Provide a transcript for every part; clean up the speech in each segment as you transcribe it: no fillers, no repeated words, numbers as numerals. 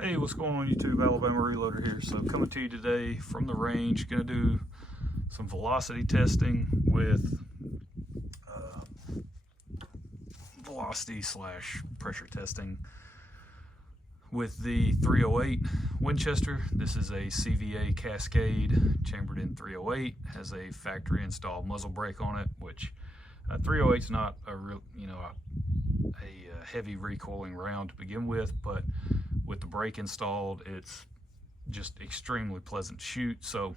Hey, what's going on YouTube? Alabama Reloader here. So coming to you today from the range, gonna do some velocity testing with velocity slash pressure testing with the 308 Winchester. This is a CVA Cascade chambered in 308, has a factory installed muzzle brake on it, which 308 is not a real, a heavy recoiling round to begin with, but with the brake installed, it's just extremely pleasant to shoot. So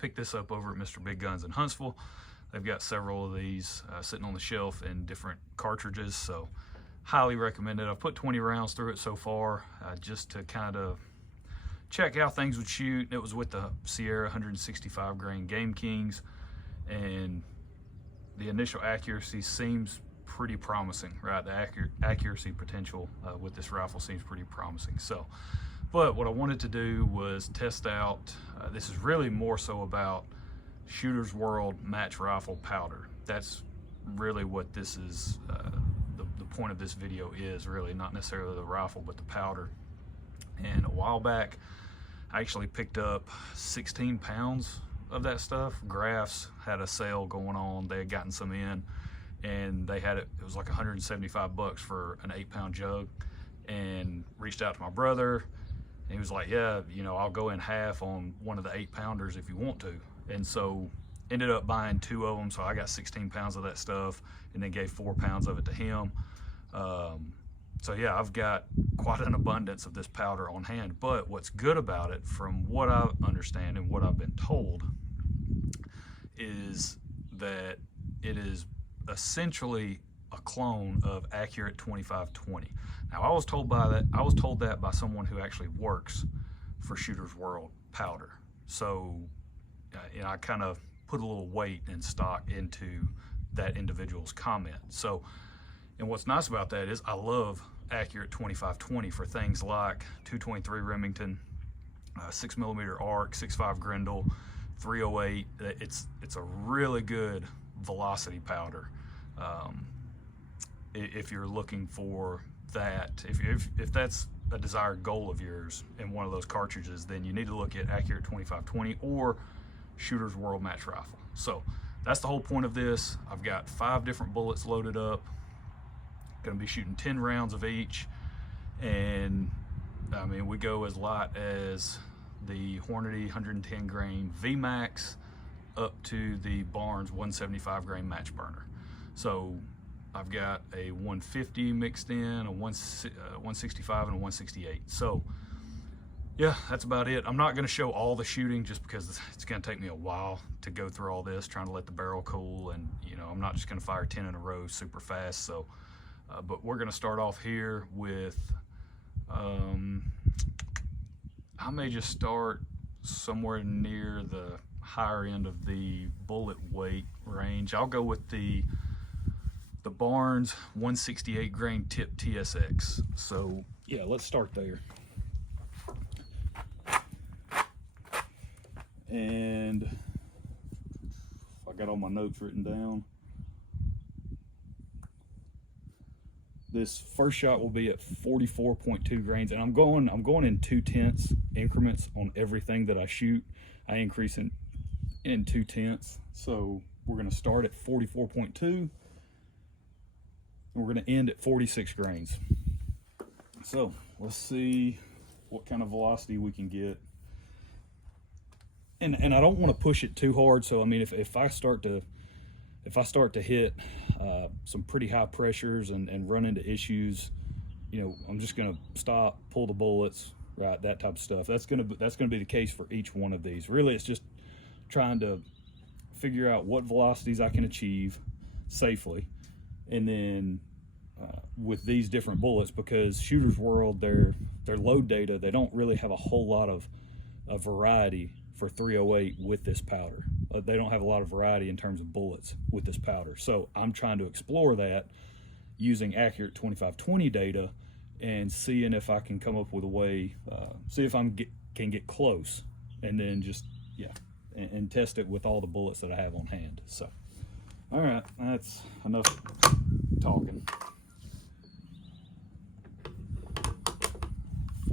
picked this up over at Mr. Big Guns in Huntsville. They've got several of these sitting on the shelf in different cartridges, so highly recommend it. I've put 20 rounds through it so far, just to kind of check how things would shoot. It was with the Sierra 165 grain Game Kings, and the initial accuracy seems pretty promising, right? The accuracy potential with this rifle seems pretty promising. So, but what I wanted to do was test out, this is really more so about Shooter's World match rifle powder. That's really what this is, the point of this video is really, not necessarily the rifle, but the powder. And a while back, I actually picked up 16 pounds of that stuff. Graphs had a sale going on. They had gotten some in, and they had it was like 175 bucks for an 8-pound jug, and reached out to my brother, and he was like, yeah, I'll go in half on one of the 8-pounders if you want to. And so ended up buying 2 of them, so I got 16 pounds of that stuff, and then gave 4 pounds of it to him. So yeah, I've got quite an abundance of this powder on hand. But what's good about it, from what I understand and what I've been told, is that it is essentially a clone of Accurate 2520. Now, I was told that by someone who actually works for Shooter's World powder. So I kind of put a little weight and stock into that individual's comment. So, and what's nice about that is I love Accurate 2520 for things like 223 Remington, 6mm arc, 6.5 Grendel, 308. It's a really good velocity powder. If you're looking for that, if that's a desired goal of yours in one of those cartridges, then you need to look at Accurate 2520 or Shooter's World match rifle. So that's the whole point of this. I've got 5 different bullets loaded up. Going to be shooting 10 rounds of each, and I mean, we go as light as the Hornady 110 grain VMAX up to the Barnes 175 grain match burner. So I've got a 150 mixed in, a 165 and a 168. So yeah, that's about it. I'm not going to show all the shooting just because it's going to take me a while to go through all this, trying to let the barrel cool, and I'm not just going to fire 10 in a row super fast. So but we're going to start off here with I may just start somewhere near the higher end of the bullet weight range. I'll go with the Barnes 168 grain tip TSX. So yeah, let's start there. And I got all my notes written down. This first shot will be at 44.2 grains, and I'm going in 2/10 increments on everything that I shoot. I increase in 2/10. So we're going to start at 44.2, and we're going to end at 46 grains. So let's see what kind of velocity we can get. And I don't want to push it too hard. So I mean, if I start to hit some pretty high pressures and run into issues, I'm just going to stop, pull the bullets, right? That type of stuff. That's going to be the case for each one of these. Really, it's just trying to figure out what velocities I can achieve safely, and then with these different bullets, because Shooter's World, their load data, they don't really have a whole lot of variety for 308 with this powder. They don't have a lot of variety in terms of bullets with this powder. So I'm trying to explore that using Accurate 2520 data and seeing if I can come up with a way, see if I can get close, and then just, yeah, and test it with all the bullets that I have on hand. So, all right, that's enough talking.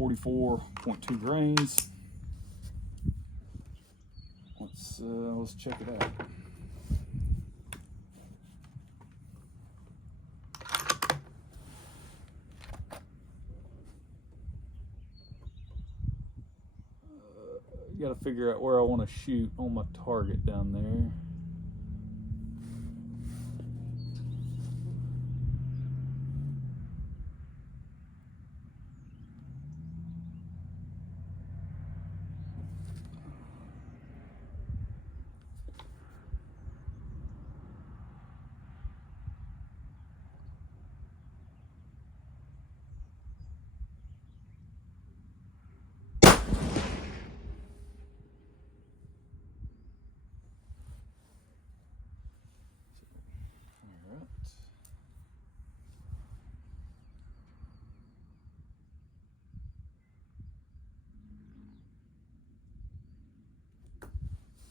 44.2 grains. Let's check it out. Got to figure out where I want to shoot on my target down there.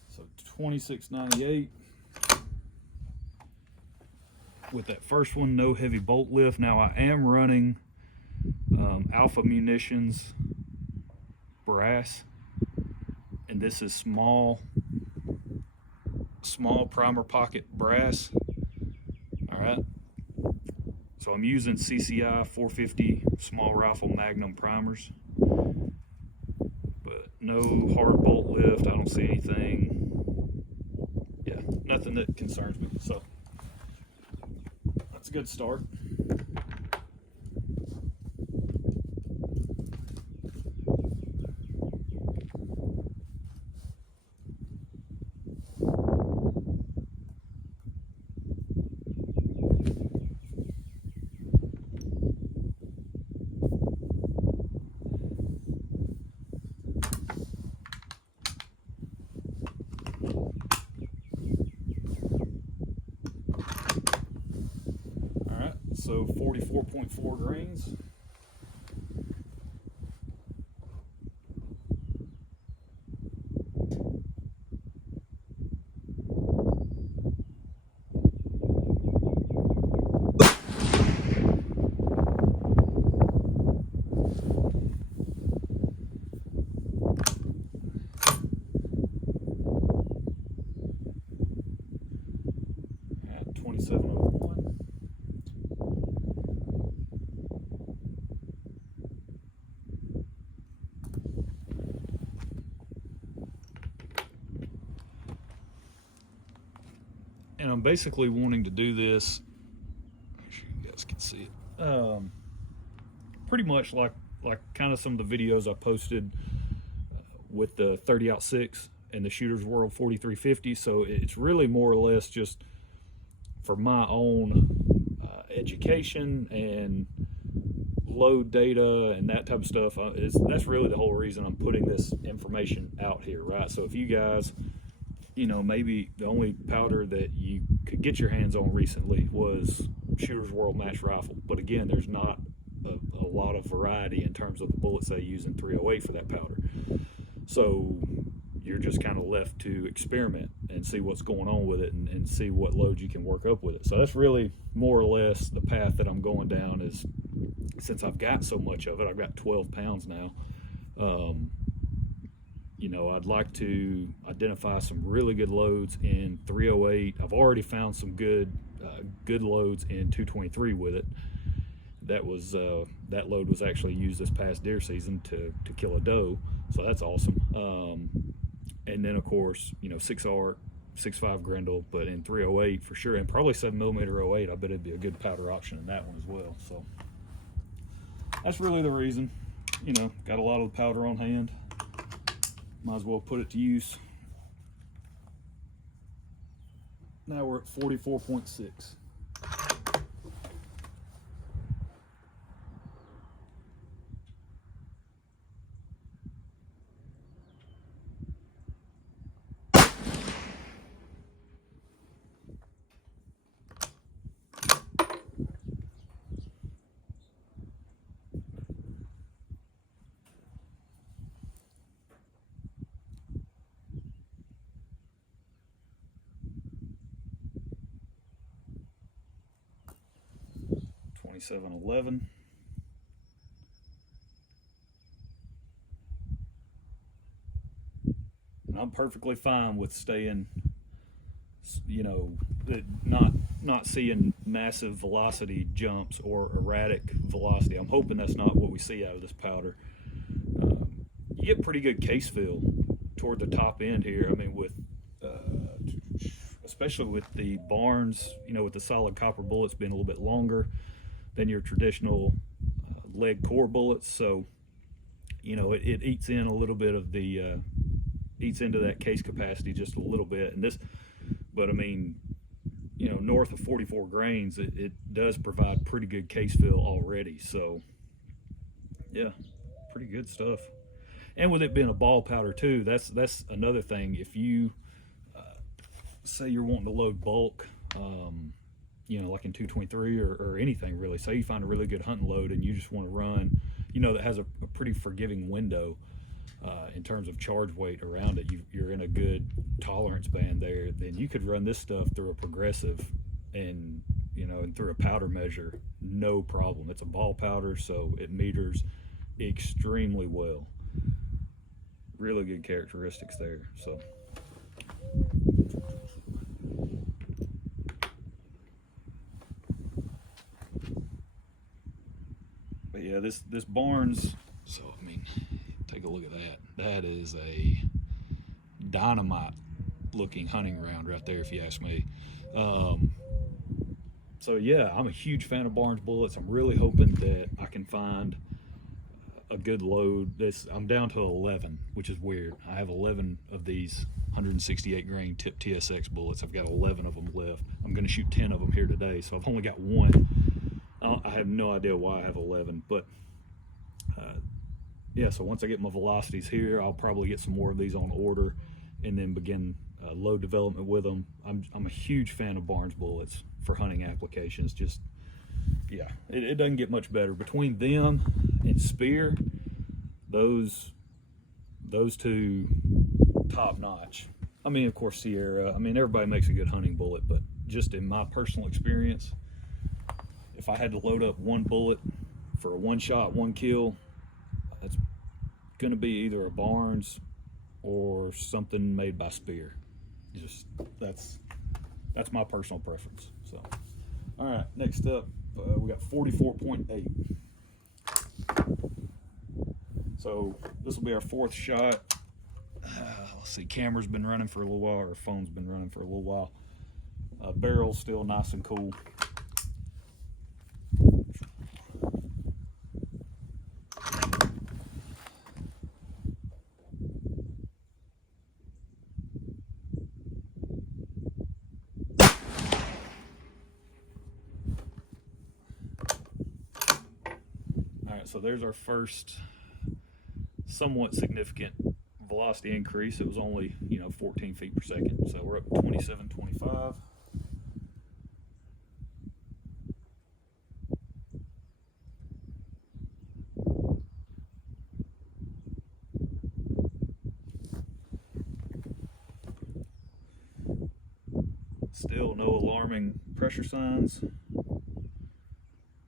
So 26.98 with that first one, no heavy bolt lift. Now I am running Alpha Munitions brass, and this is small primer pocket brass. All right, so I'm using CCI 450 small rifle Magnum primers, but no hard bolt lift. I don't see anything. Yeah, nothing that concerns me. So that's a good start. So 44.4 grains. At 27.01. And I'm basically wanting to do this, make sure you guys can see it, pretty much like kind of some of the videos I posted with the 30-06 and the Shooter's World 4350. So it's really more or less just for my own education and load data and that type of stuff. That's really the whole reason I'm putting this information out here, right? So if you guys, you know, maybe the only powder that you could get your hands on recently was Shooter's World match rifle, but again, there's not a lot of variety in terms of the bullets they use in 308 for that powder. So you're just kind of left to experiment and see what's going on with it and see what load you can work up with it. So that's really more or less the path that I'm going down. Is since I've got so much of it, I've got 12 pounds now, you know, I'd like to identify some really good loads in 308. I've already found some good loads in 223 with it. That was that load was actually used this past deer season to kill a doe, so that's awesome. And then of course, you know, 6R, 6.5 Grendel, but in 308 for sure, and probably 7mm 08. I bet it'd be a good powder option in that one as well. So that's really the reason. You know, got a lot of the powder on hand. Might as well put it to use. Now we're at 44.6. $27.11. I'm perfectly fine with staying, you know, not seeing massive velocity jumps or erratic velocity. I'm hoping that's not what we see out of this powder. You get pretty good case feel toward the top end here. I mean, with especially with the Barnes, you know, with the solid copper bullets being a little bit longer than your traditional lead core bullets, so you know it eats in a little bit of the eats into that case capacity just a little bit. And this, but I mean, you know, north of 44 grains, it does provide pretty good case fill already. So yeah, pretty good stuff. And with it being a ball powder too, that's another thing. If you say you're wanting to load bulk, you know, like in 223 or anything really, say you find a really good hunting load and you just want to run, you know, that has a pretty forgiving window in terms of charge weight around it, you're in a good tolerance band there, then you could run this stuff through a progressive and, you know, and through a powder measure, no problem. It's a ball powder, so it meters extremely well. Really good characteristics there. So but yeah, this Barnes, so I mean, take a look at that. That is a dynamite looking hunting round right there, if you ask me. So yeah, I'm a huge fan of Barnes bullets. I'm really hoping that I can find a good load. I'm down to 11, which is weird. I have 11 of these 168 grain tip TSX bullets. I've got 11 of them left. I'm going to shoot 10 of them here today, so I've only got one. I have no idea why I have 11, but yeah, so once I get my velocities here, I'll probably get some more of these on order and then begin load development with them. I'm a huge fan of Barnes bullets for hunting applications. Just, yeah, it doesn't get much better. Between them and Spear, those two top notch. I mean, of course, Sierra. I mean, everybody makes a good hunting bullet, but just in my personal experience, if I had to load up one bullet for a one shot, one kill, it's going to be either a Barnes or something made by Spear. Just that's my personal preference. So, all right, next up, we got 44.8. So this will be our fourth shot. Let's see, camera's been running for a little while, or phone's been running for a little while. Barrel's still nice and cool. So there's our first somewhat significant velocity increase. It was only, you know, 14 feet per second. So we're up 27, 25. Still no alarming pressure signs.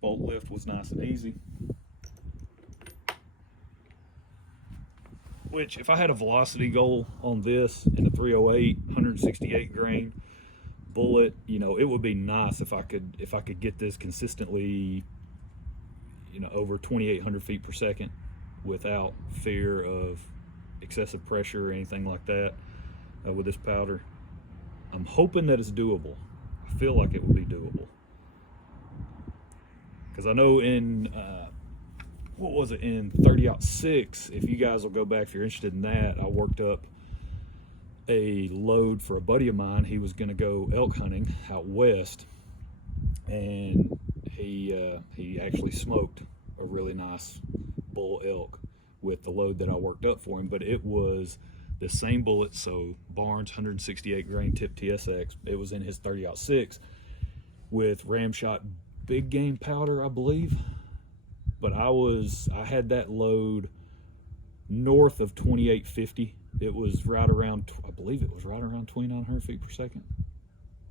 Bolt lift was nice and easy. Which, if I had a velocity goal on this in a 308, 168 grain bullet, you know, it would be nice if I could get this consistently, you know, over 2,800 feet per second without fear of excessive pressure or anything like that with this powder. I'm hoping that it's doable. I feel like it would be doable. Because I know in what was it, in 30-06, if you guys will go back if you're interested in that, I worked up a load for a buddy of mine. He was going to go elk hunting out west, and he actually smoked a really nice bull elk with the load that I worked up for him. But it was the same bullet, so Barnes 168 grain tip TSX. It was in his 30-06 with Ramshot big game powder, I believe. But I had that load north of 2850. It was right around, I believe it was right around 2,900 feet per second.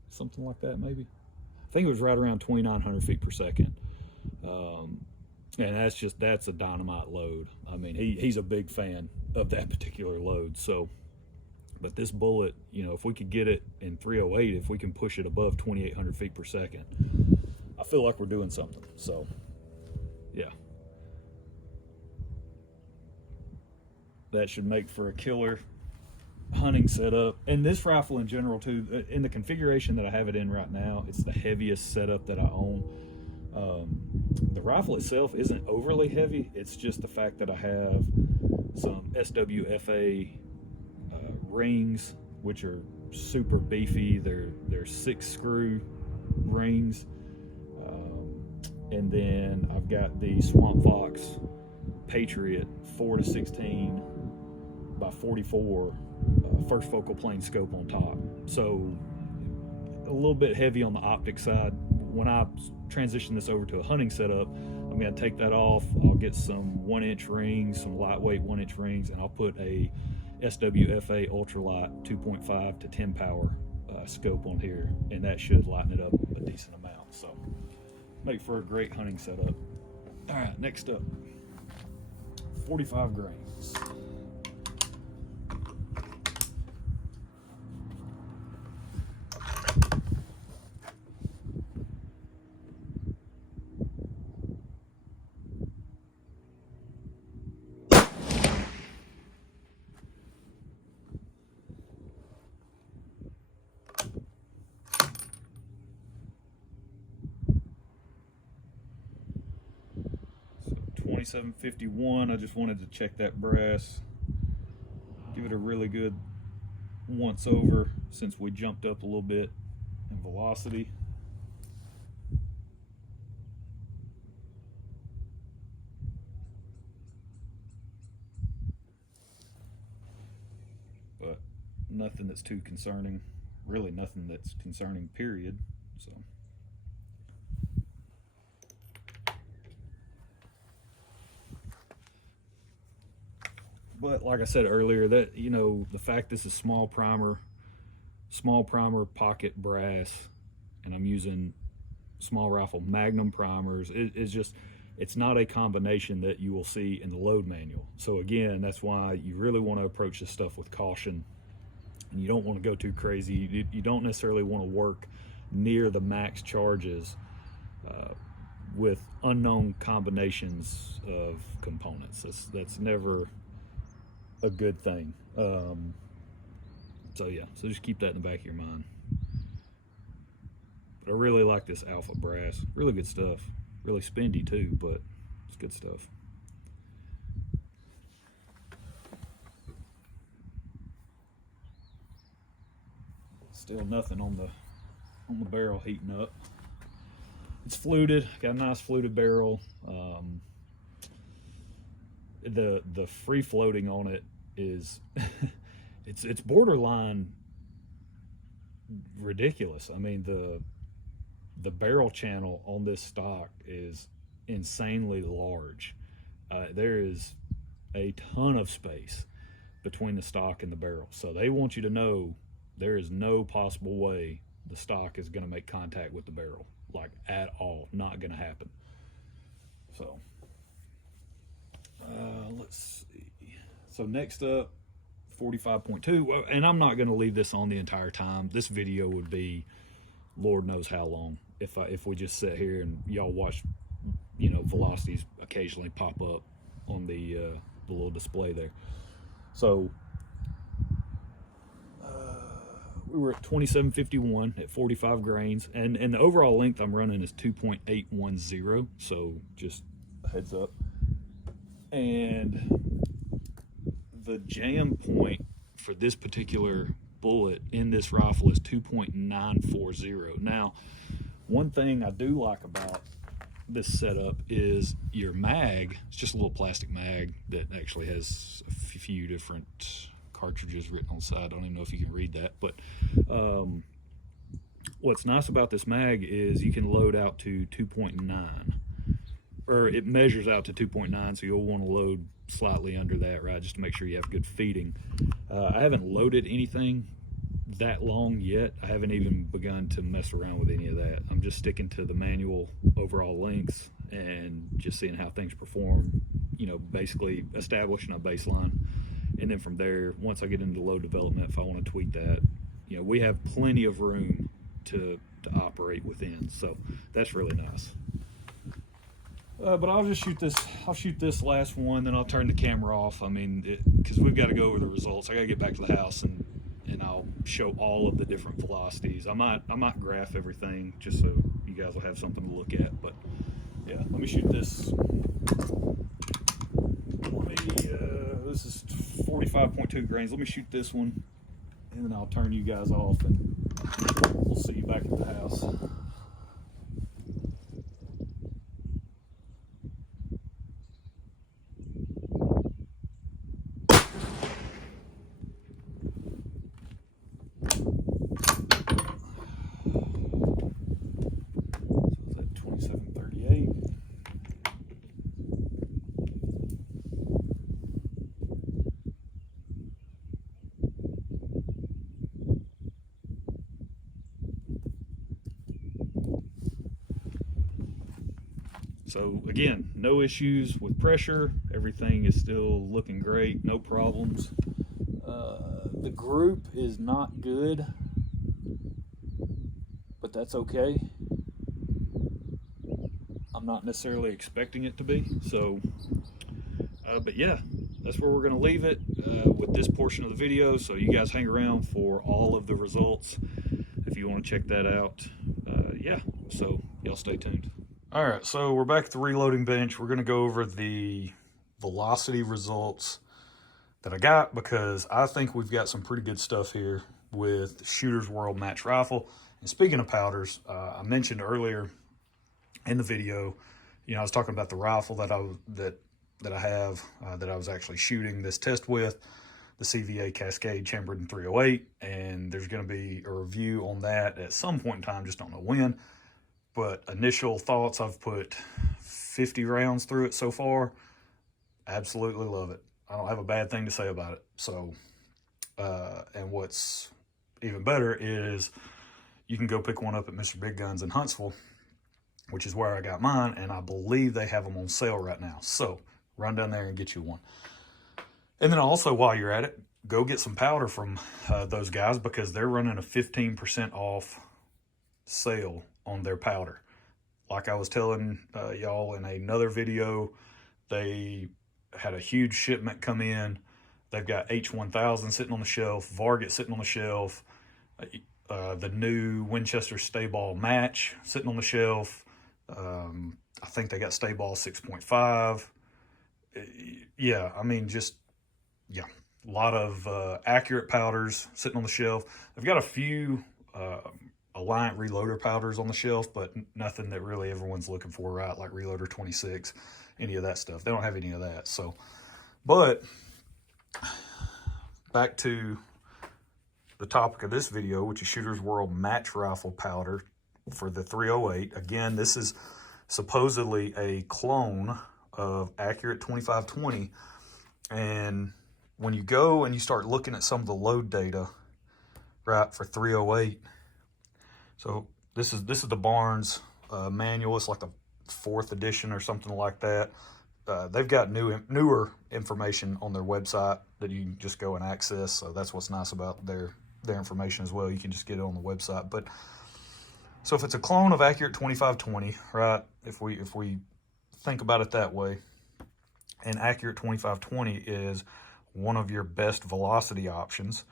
Something like that, maybe. I think it was right around 2,900 feet per second. And that's a dynamite load. I mean, he's a big fan of that particular load. So But this bullet, you know, if we could get it in 308, if we can push it above 2,800 feet per second, I feel like we're doing something. So, yeah. That should make for a killer hunting setup. And this rifle in general too, in the configuration that I have it in right now, it's the heaviest setup that I own. The rifle itself isn't overly heavy. It's just the fact that I have some SWFA rings, which are super beefy. They're 6 screw rings, and then I've got the Swamp Fox Patriot 4-16 by 44 first focal plane scope on top. So a little bit heavy on the optic side. When I transition this over to a hunting setup, I'm going to take that off. I'll get some 1-inch rings, some lightweight 1-inch rings, and I'll put a SWFA ultralight 2.5 to 10 power scope on here, and that should lighten it up a decent amount. So make for a great hunting setup. All right, next up, 45 grains. So 2751, I just wanted to check that brass, give it a really good once over since we jumped up a little bit in velocity. But nothing that's too concerning, really nothing that's concerning, period. So but like I said earlier, that, you know, the fact this is small primer pocket brass, and I'm using small rifle Magnum primers, it's just, it's not a combination that you will see in the load manual. So again, that's why you really want to approach this stuff with caution, and you don't want to go too crazy. You don't necessarily want to work near the max charges with unknown combinations of components. That's never a good thing. So yeah, so just keep that in the back of your mind. But I really like this Alpha brass, really good stuff. Really spendy too, but it's good stuff. Still nothing on the barrel heating up. It's fluted, got a nice fluted barrel. The free floating on it is it's borderline ridiculous. I mean, the barrel channel on this stock is insanely large. There is a ton of space between the stock and the barrel, so they want you to know there is no possible way the stock is going to make contact with the barrel, like at all. Not going to happen. So let's see. So next up, 45.2, and I'm not going to leave this on the entire time. This video would be Lord knows how long if we just sit here and y'all watch, you know, velocities occasionally pop up on the little display there. So we were at 2751 at 45 grains, and the overall length I'm running is 2.810, so just a heads up. And the jam point for this particular bullet in this rifle is 2.940. Now, one thing I do like about this setup is your mag. It's just a little plastic mag that actually has a few different cartridges written on the side. I don't even know if you can read that, but what's nice about this mag is you can load out to 2.9, or it measures out to 2.9, so you'll want to load slightly under that, right, just to make sure you have good feeding. I haven't loaded anything that long yet. I haven't even begun to mess around with any of that. I'm just sticking to the manual overall lengths and just seeing how things perform, you know, basically establishing a baseline and then from there, once I get into load development, if I want to tweak that, you know, we have plenty of room to operate within. So that's really nice. But I'll just shoot this. I'll shoot this last one, then I'll turn the camera off. I mean, because we've got to go over the results. I got to get back to the house and I'll show all of the different velocities. I might graph everything just so you guys will have something to look at. But yeah, let me shoot this. This is 45.2 grains. Let me shoot this one, and then I'll turn you guys off, and we'll see you back at the house. So again, no issues with pressure. Everything is still looking great, no problems. The group is not good, but that's okay. I'm not necessarily expecting it to be. So, but yeah, that's where we're gonna leave it with this portion of the video. So you guys hang around for all of the results if you want to check that out. Yeah, so y'all stay tuned. All right, so we're back at the reloading bench. We're gonna go over the velocity results that I got, because I think we've got some pretty good stuff here with Shooter's World Match Rifle. And speaking of powders, I mentioned earlier in the video, you know, I was talking about the rifle that I have that I was actually shooting this test with, the CVA Cascade chambered in 308, and there's going to be a review on that at some point in time, just don't know when. But initial thoughts, I've put 50 rounds through it so far. Absolutely love it. I don't have a bad thing to say about it. So, and what's even better is you can go pick one up at Mr. Big Guns in Huntsville, which is where I got mine, and I believe they have them on sale right now. So run down there and get you one. And then also, while you're at it, go get some powder from those guys, because they're running a 15% off sale on their powder. Like I was telling y'all in another video, they had a huge shipment come in. They've got H1000 sitting on the shelf, Varget sitting on the shelf, the new Winchester Stay Ball Match sitting on the shelf. I think they got Stay Ball 6.5. Yeah, I mean, just, yeah, a lot of accurate powders sitting on the shelf. They've got a few Alliant Reloader powders on the shelf, but nothing that really everyone's looking for, right? Like Reloader 26, any of that stuff. They don't have any of that. So, but back to the topic of this video, which is Shooter's World Match Rifle powder for the 308. Again, this is supposedly a clone of Accurate 2520. And when you go and you start looking at some of the load data, right, for 308, so this is the Barnes manual. It's like the 4th edition or something like that. They've got newer information on their website that you can just go and access. So that's what's nice about their information as well. You can just get it on the website. But so if it's a clone of Accurate 2520, right? If we think about it that way, and Accurate 2520 is one of your best velocity options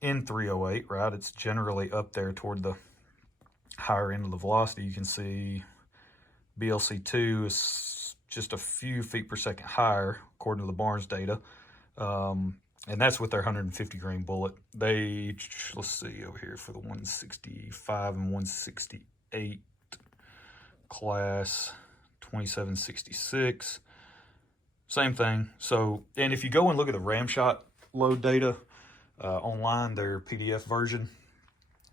in 308, right? It's generally up there toward the higher end of the velocity. You can see BLC2 is just a few feet per second higher according to the Barnes data, and that's with their 150 grain bullet. They, let's see over here for the 165 and 168 class, 2766, same thing. So, and if you go and look at the Ramshot load data online, their PDF version,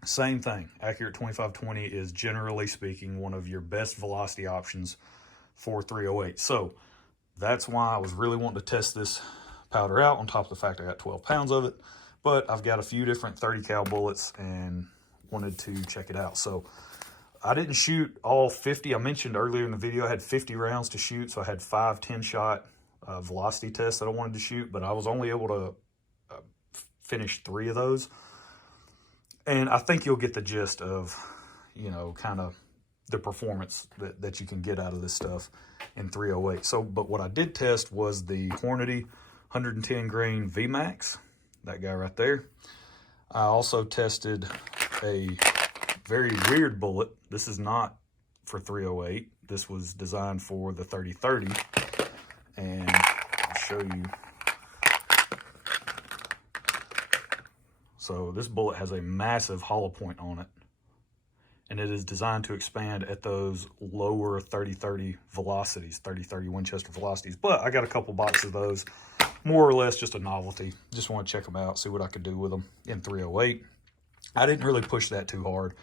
same thing. Accurate 2520 is, generally speaking, one of your best velocity options for 308. So that's why I was really wanting to test this powder out, on top of the fact I got 12 pounds of it. But I've got a few different 30 cal bullets and wanted to check it out. So I didn't shoot all 50. I mentioned earlier in the video I had 50 rounds to shoot, so I had 5 10-shot velocity tests that I wanted to shoot, but I was only able to finish 3 of those. And I think you'll get the gist of, you know, kind of the performance that you can get out of this stuff in 308. So, but what I did test was the Hornady 110 grain VMAX, that guy right there. I also tested a very weird bullet. This is not for 308. This was designed for the 3030. And I'll show you. So this bullet has a massive hollow point on it, and it is designed to expand at those lower 30-30 velocities, 30-30 Winchester velocities. But I got a couple boxes of those, more or less just a novelty. Just want to check them out, see what I could do with them in 308. I didn't really push that too hard.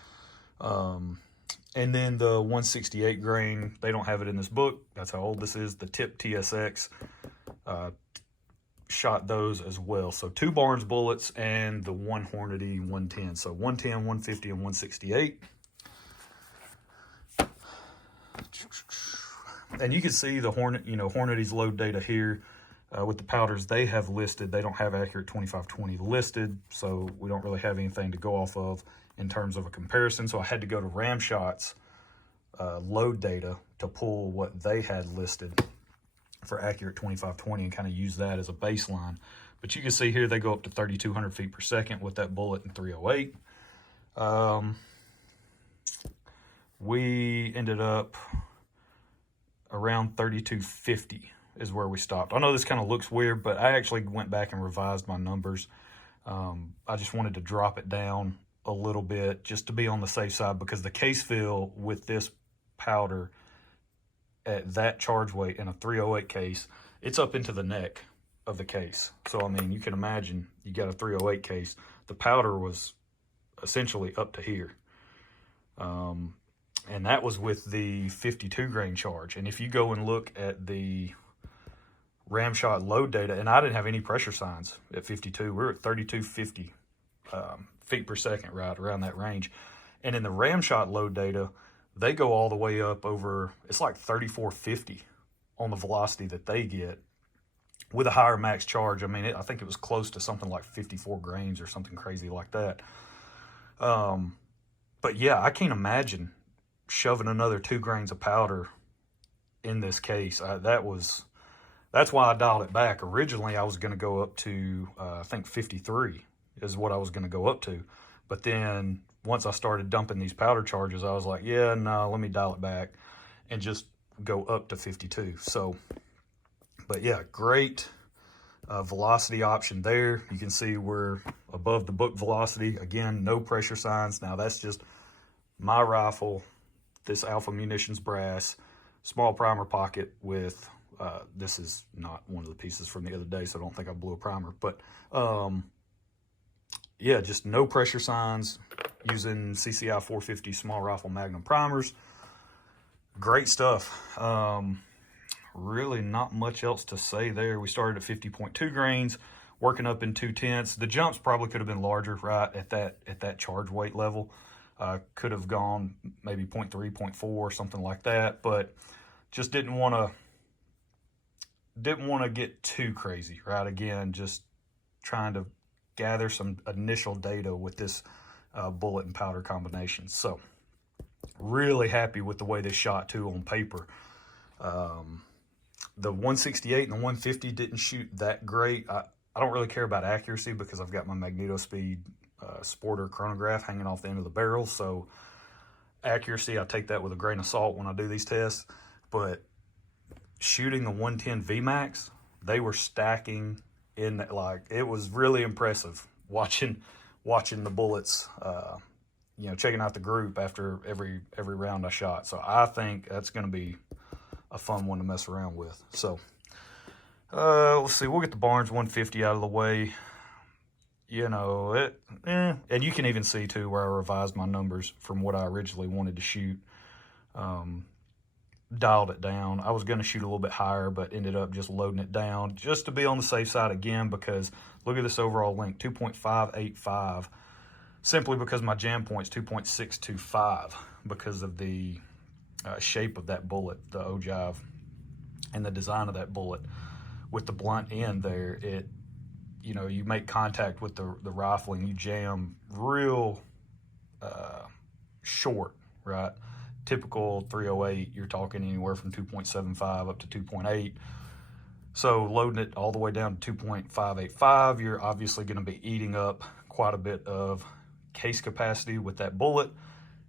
And then the 168 grain, they don't have it in this book. That's how old this is. The Tip TSX. Shot those as well. So 2 Barnes bullets and the 1 Hornady 110. So 110, 150, and 168. And you can see the Hornady's load data here with the powders they have listed. They don't have accurate 2520 listed, so we don't really have anything to go off of in terms of a comparison. So I had to go to Ramshot's load data to pull what they had listed for accurate 2520 and kind of use that as a baseline. But you can see here they go up to 3,200 feet per second with that bullet in 308. We ended up around 3,250 is where we stopped. I know this kind of looks weird, but I actually went back and revised my numbers. I just wanted to drop it down a little bit just to be on the safe side, because the case fill with this powder at that charge weight in a 308 case, it's up into the neck of the case. So, I mean, you can imagine you got a 308 case. The powder was essentially up to here. And that was with the 52 grain charge. And if you go and look at the Ramshot load data, and I didn't have any pressure signs at 52. We're at 3,250 feet per second, right around that range. And in the Ramshot load data, they go all the way up over, it's like 3,450 on the velocity that they get with a higher max charge. I mean, I think it was close to something like 54 grains or something crazy like that. But yeah, I can't imagine shoving another 2 grains of powder in this case. That's why I dialed it back. Originally, I was going to go up to, I think 53 is what I was going to go up to. But then once I started dumping these powder charges, I was like, yeah, no, let me dial it back and just go up to 52. So, but yeah, great velocity option there. You can see we're above the book velocity. Again, no pressure signs. Now that's just my rifle, this Alpha Munitions brass, small primer pocket with, this is not one of the pieces from the other day, so I don't think I blew a primer, but yeah, just no pressure signs, using CCI 450 small rifle Magnum primers. Great stuff. Really not much else to say there. We started at 50.2 grains, working up in 2/10. The jumps probably could have been larger, right, at that charge weight level. Could have gone maybe 0.3, 0.4, something like that, but just didn't want to get too crazy, right? Again, just trying to gather some initial data with this bullet and powder combination. So really happy with the way they shot too on paper. The 168 and the 150 didn't shoot that great. I don't really care about accuracy because I've got my Magneto Speed Sporter chronograph hanging off the end of the barrel. So accuracy, I take that with a grain of salt when I do these tests. But shooting the 110 VMAX, they were stacking in, like, it was really impressive watching the bullets, you know, checking out the group after every round I shot. So I think that's going to be a fun one to mess around with. So let's see, we'll get the Barnes 150 out of the way. You know, and you can even see too where I revised my numbers from what I originally wanted to shoot. Dialed it down. I was going to shoot a little bit higher, but ended up just loading it down just to be on the safe side again, because look at this overall length, 2.585, simply because my jam point's 2.625 because of the shape of that bullet, the ogive, and the design of that bullet. with the blunt end there, it, you know, you make contact with the rifle and you jam real short, right? Typical 308, you're talking anywhere from 2.75 up to 2.8. So loading it all the way down to 2.585, you're obviously going to be eating up quite a bit of case capacity with that bullet.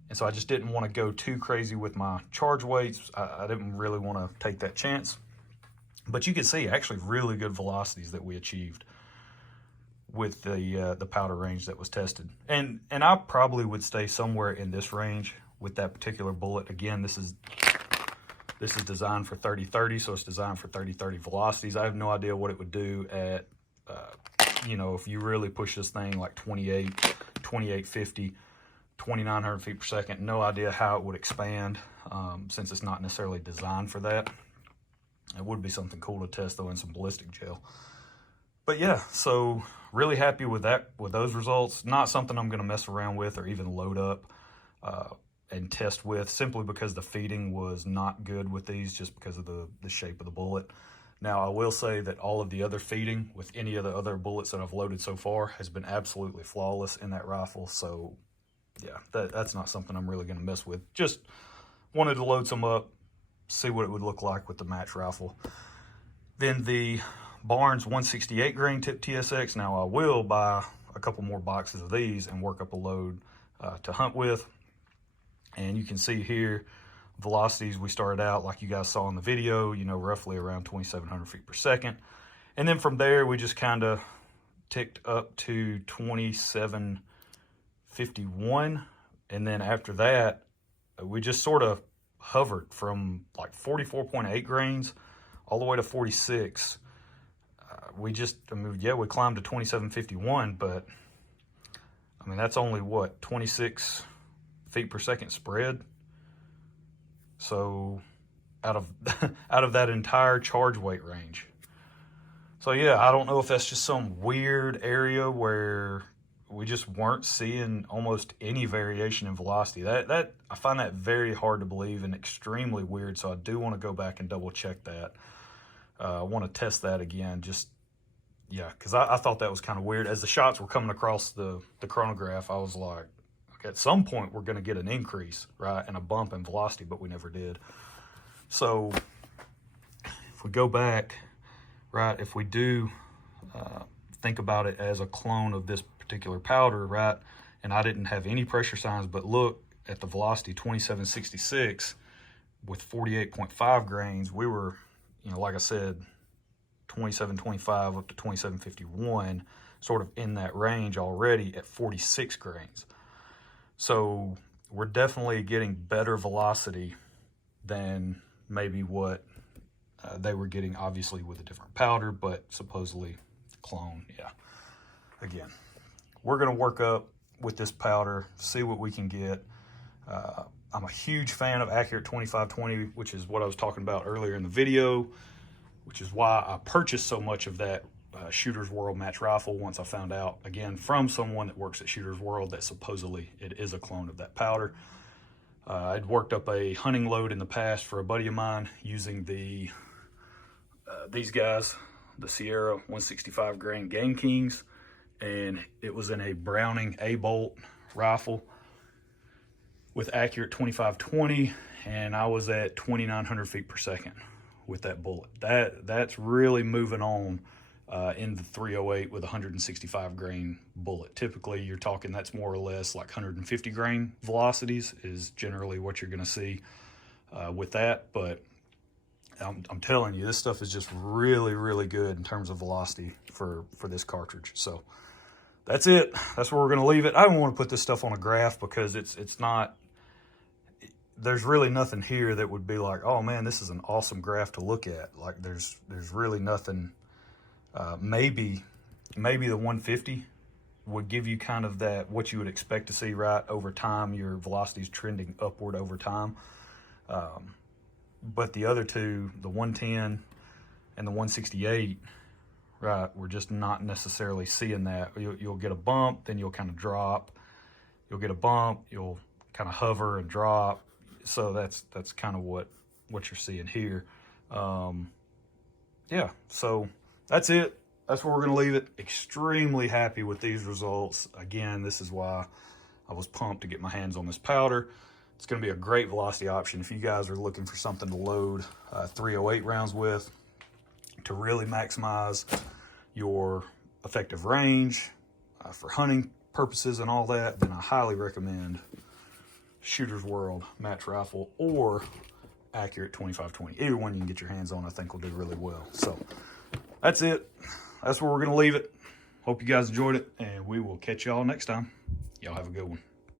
And so I just didn't want to go too crazy with my charge weights. I didn't really want to take that chance. But you can see actually really good velocities that we achieved with the powder range that was tested. And I probably would stay somewhere in this range with that particular bullet. Again, this is designed for 30-30, so it's designed for 30-30 velocities. I have no idea what it would do at, you know, if you really push this thing like 28, 2850, 2900 feet per second. No idea how it would expand since it's not necessarily designed for that. It would be something cool to test though in some ballistic gel. But yeah, so really happy with that, with those results. Not something I'm going to mess around with or even load up and test with, simply because the feeding was not good with these, just because of the shape of the bullet. Now, I will say that all of the other feeding with any of the other bullets that I've loaded so far has been absolutely flawless in that rifle. So yeah, that's not something I'm really going to mess with. Just wanted to load some up, see what it would look like with the match rifle. Then the Barnes 168 grain tip TSX. Now I will buy a couple more boxes of these and work up a load to hunt with. And you can see here, velocities, we started out like you guys saw in the video, you know, roughly around 2,700 feet per second. And then from there, we just kind of ticked up to 2,751. And then after that, we just sort of hovered from like 44.8 grains all the way to 46. We climbed to 2751, but I mean, that's only what, 26 feet per second spread. So out of that entire charge weight range. So yeah, I don't know if that's just some weird area where we just weren't seeing almost any variation in velocity. That I find that very hard to believe and extremely weird. So I do want to go back and double check that. I want to test that again, just, yeah, because I thought that was kind of weird. As the shots were coming across the chronograph, I was like, okay, at some point we're going to get an increase, right, and a bump in velocity, but we never did. So if we go back, right, if we do think about it as a clone of this particular powder, right, and I didn't have any pressure signs, but look at the velocity, 2766 with 48.5 grains, we were, you know, like I said, 2725 up to 2751, sort of in that range already at 46 grains. So we're definitely getting better velocity than maybe what they were getting, obviously with a different powder, but supposedly clone. Yeah, again, we're going to work up with this powder, see what we can get. I'm a huge fan of Accurate 2520, which is what I was talking about earlier in the video, which is why I purchased so much of that Shooter's World match rifle once I found out, again, from someone that works at Shooter's World, that supposedly it is a clone of that powder. I'd worked up a hunting load in the past for a buddy of mine using these guys, the Sierra 165 grain Game Kings, and it was in a Browning A-bolt rifle with Accurate 2520, and I was at 2,900 feet per second with that bullet. That's really moving on in the 308 with 165 grain bullet. Typically, you're talking that's more or less like 150 grain velocities is generally what you're going to see with that. But I'm telling you, this stuff is just really, really good in terms of velocity for this cartridge. So that's it. That's where we're going to leave it. I don't want to put this stuff on a graph because it's not. There's really nothing here that would be like, oh man, this is an awesome graph to look at. Like there's really nothing. Maybe the 150 would give you kind of that, what you would expect to see, right, over time, your velocity's trending upward over time. But the other two, the 110 and the 168, right, we're just not necessarily seeing that. You'll get a bump, then you'll kind of drop. You'll get a bump, you'll kind of hover and drop. So that's kind of what you're seeing here. yeah, so that's it. That's where we're going to leave it. Extremely happy with these results. Again, this is why I was pumped to get my hands on this powder. It's going to be a great velocity option if you guys are looking for something to load 308 rounds with to really maximize your effective range for hunting purposes and all that. Then I highly recommend Shooter's World match rifle or Accurate 2520. Either one you can get your hands on, I think will do really well. So that's it. That's where we're going to leave it. Hope you guys enjoyed it, and we will catch y'all next time. Y'all have a good one.